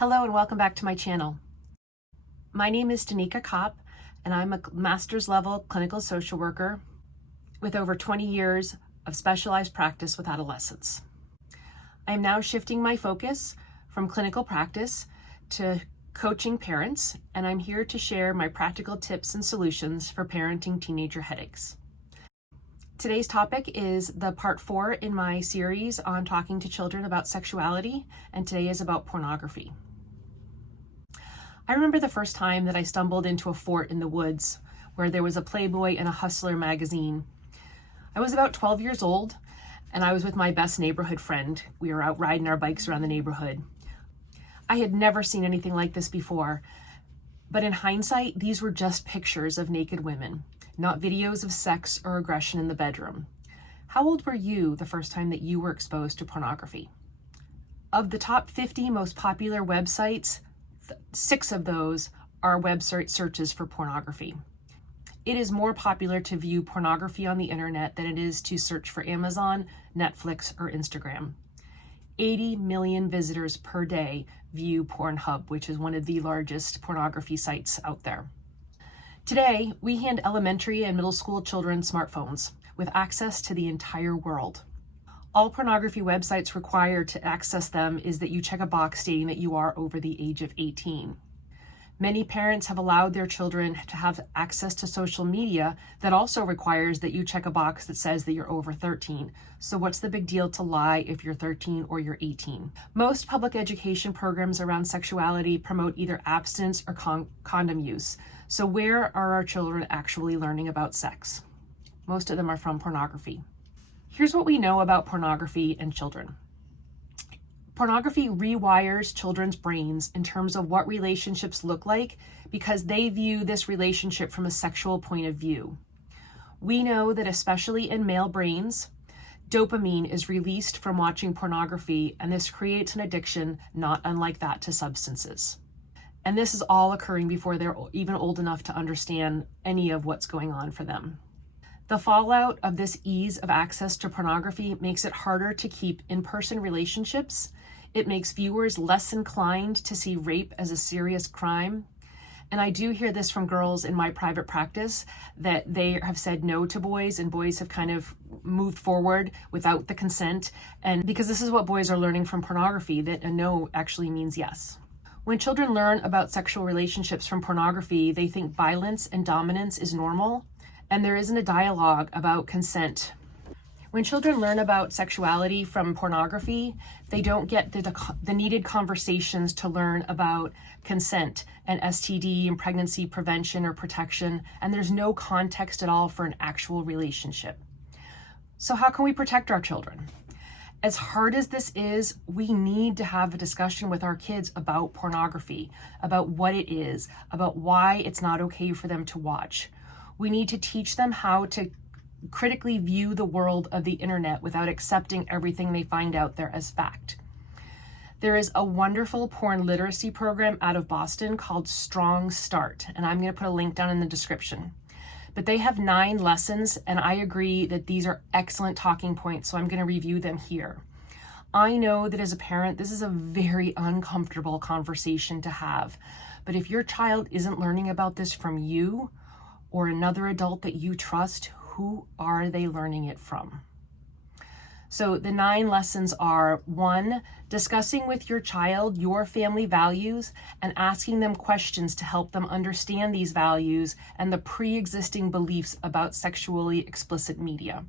Hello and welcome back to my channel. My name is Danica Kopp and I'm a master's level clinical social worker with over 20 years of specialized practice with adolescents. I am now shifting my focus from clinical practice to coaching parents, and I'm here to share my practical tips and solutions for parenting teenager headaches. Today's topic is the part 4 in my series on talking to children about sexuality, and today is about pornography. I remember the first time that I stumbled into a fort in the woods where there was a Playboy and a Hustler magazine. I was about 12 years old and I was with my best neighborhood friend. We were out riding our bikes around the neighborhood. I had never seen anything like this before, but in hindsight, these were just pictures of naked women, not videos of sex or aggression in the bedroom. How old were you the first time that you were exposed to pornography? Of the top 50 most popular websites, 6 of those are web searches for pornography. It is more popular to view pornography on the internet than it is to search for Amazon, Netflix, or Instagram. 80 million visitors per day view Pornhub, which is one of the largest pornography sites out there. Today, we hand elementary and middle school children smartphones with access to the entire world. All pornography websites require to access them is that you check a box stating that you are over the age of 18. Many parents have allowed their children to have access to social media that also requires that you check a box that says that you're over 13. So what's the big deal to lie if you're 13 or you're 18? Most public education programs around sexuality promote either abstinence or condom use. So where are our children actually learning about sex? Most of them are from pornography. Here's what we know about pornography and children. Pornography rewires children's brains in terms of what relationships look like because they view this relationship from a sexual point of view. We know that especially in male brains, dopamine is released from watching pornography, and this creates an addiction not unlike that to substances. And this is all occurring before they're even old enough to understand any of what's going on for them. The fallout of this ease of access to pornography makes it harder to keep in-person relationships. It makes viewers less inclined to see rape as a serious crime. And I do hear this from girls in my private practice that they have said no to boys, and boys have kind of moved forward without the consent. And because this is what boys are learning from pornography, that a no actually means yes. When children learn about sexual relationships from pornography, they think violence and dominance is normal, and there isn't a dialogue about consent. When children learn about sexuality from pornography, they don't get the needed conversations to learn about consent and STD and pregnancy prevention or protection, and there's no context at all for an actual relationship. So how can we protect our children? As hard as this is, we need to have a discussion with our kids about pornography, about what it is, about why it's not okay for them to watch. We need to teach them how to critically view the world of the internet without accepting everything they find out there as fact. There is a wonderful porn literacy program out of Boston called Strong Start, and I'm going to put a link down in the description. But they have 9 lessons, and I agree that these are excellent talking points, so I'm going to review them here. I know that as a parent, this is a very uncomfortable conversation to have, but if your child isn't learning about this from you or another adult that you trust, who are they learning it from? So the 9 lessons are: 1, discussing with your child your family values and asking them questions to help them understand these values and the pre-existing beliefs about sexually explicit media.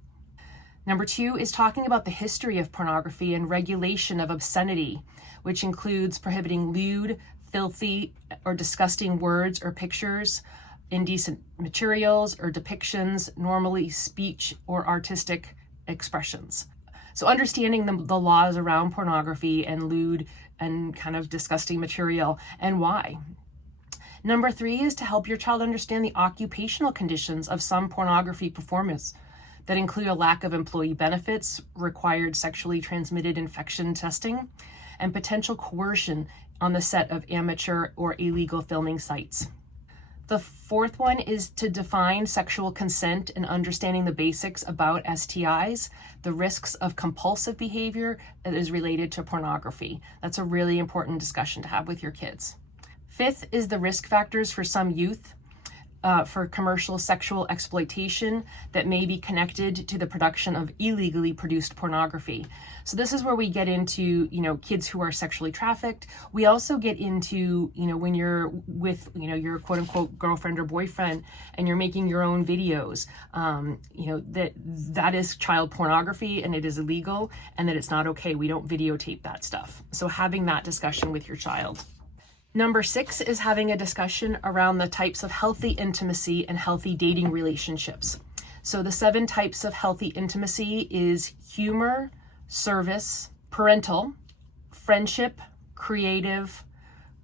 Number 2 is talking about the history of pornography and regulation of obscenity, which includes prohibiting lewd, filthy, or disgusting words or pictures, indecent materials or depictions, normally speech or artistic expressions. So understanding the laws around pornography and lewd and kind of disgusting material and why. Number 3 is to help your child understand the occupational conditions of some pornography performers that include a lack of employee benefits, required sexually transmitted infection testing, and potential coercion on the set of amateur or illegal filming sites. The fourth one is to define sexual consent and understanding the basics about STIs, the risks of compulsive behavior that is related to pornography. That's a really important discussion to have with your kids. Fifth is the risk factors for some youth for commercial sexual exploitation that may be connected to the production of illegally produced pornography. So this is where we get into, kids who are sexually trafficked. We also get into, when you're with, your quote unquote girlfriend or boyfriend and you're making your own videos, that is child pornography and it is illegal and that it's not okay. We don't videotape that stuff. So having that discussion with your child. Number 6 is having a discussion around the types of healthy intimacy and healthy dating relationships. So the 7 types of healthy intimacy is humor, service, parental, friendship, creative,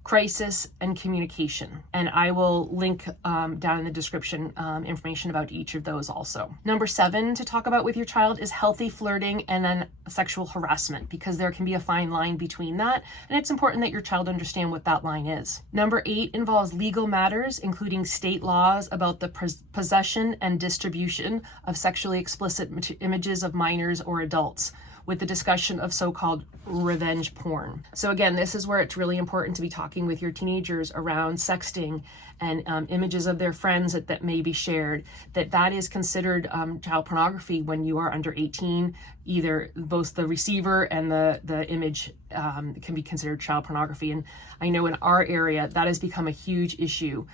crisis, and communication. And I will link down in the description information about each of those also. Number 7 to talk about with your child is healthy flirting and then sexual harassment, because there can be a fine line between that. And it's important that your child understand what that line is. Number 8 involves legal matters, including state laws about the possession and distribution of sexually explicit images of minors or adults, with the discussion of so-called revenge porn. So again, this is where it's really important to be talking with your teenagers around sexting and images of their friends that may be shared, that is considered child pornography when you are under 18. Either both the receiver and the image can be considered child pornography. And I know in our area that has become a huge issue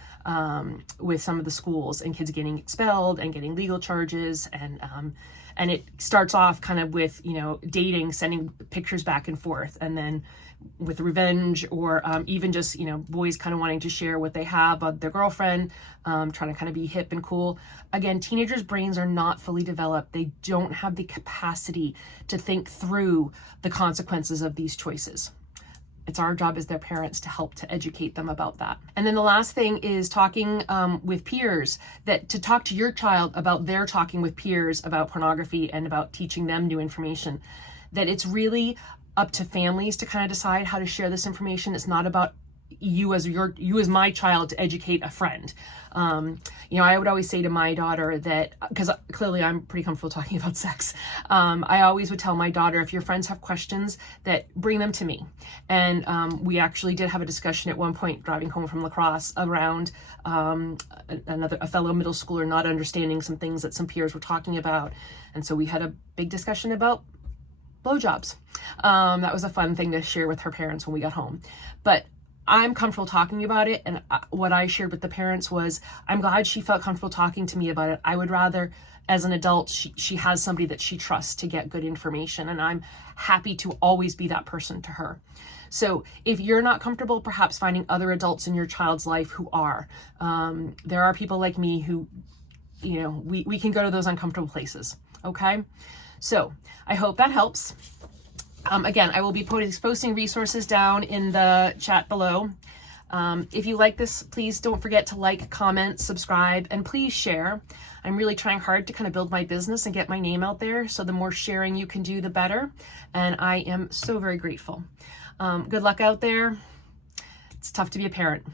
with some of the schools and kids getting expelled and getting legal charges, and it starts off kind of with, dating, sending pictures back and forth, and then with revenge, or even just, boys kind of wanting to share what they have of their girlfriend, trying to kind of be hip and cool. Again, teenagers' brains are not fully developed. They don't have the capacity to think through the consequences of these choices. It's our job as their parents to help to educate them about that. And then the last thing is talking with peers, to talk to your child about their talking with peers about pornography and about teaching them new information. That it's really up to families to kind of decide how to share this information. It's not about you as my child to educate a friend. I would always say to my daughter that, because clearly I'm pretty comfortable talking about sex, I always would tell my daughter, if your friends have questions, that bring them to me. And we actually did have a discussion at one point driving home from lacrosse around a fellow middle schooler not understanding some things that some peers were talking about. And so we had a big discussion about blowjobs. That was a fun thing to share with her parents when we got home. But I'm comfortable talking about it, and what I shared with the parents was, I'm glad she felt comfortable talking to me about it. I would rather, as an adult, she has somebody that she trusts to get good information, and I'm happy to always be that person to her. So if you're not comfortable perhaps finding other adults in your child's life who are, there are people like me who, we can go to those uncomfortable places, okay? So I hope that helps. Again, I will be posting resources down in the chat below. If you like this, please don't forget to like, comment, subscribe, and please share. I'm really trying hard to kind of build my business and get my name out there. So the more sharing you can do, the better. And I am so very grateful. Good luck out there. It's tough to be a parent.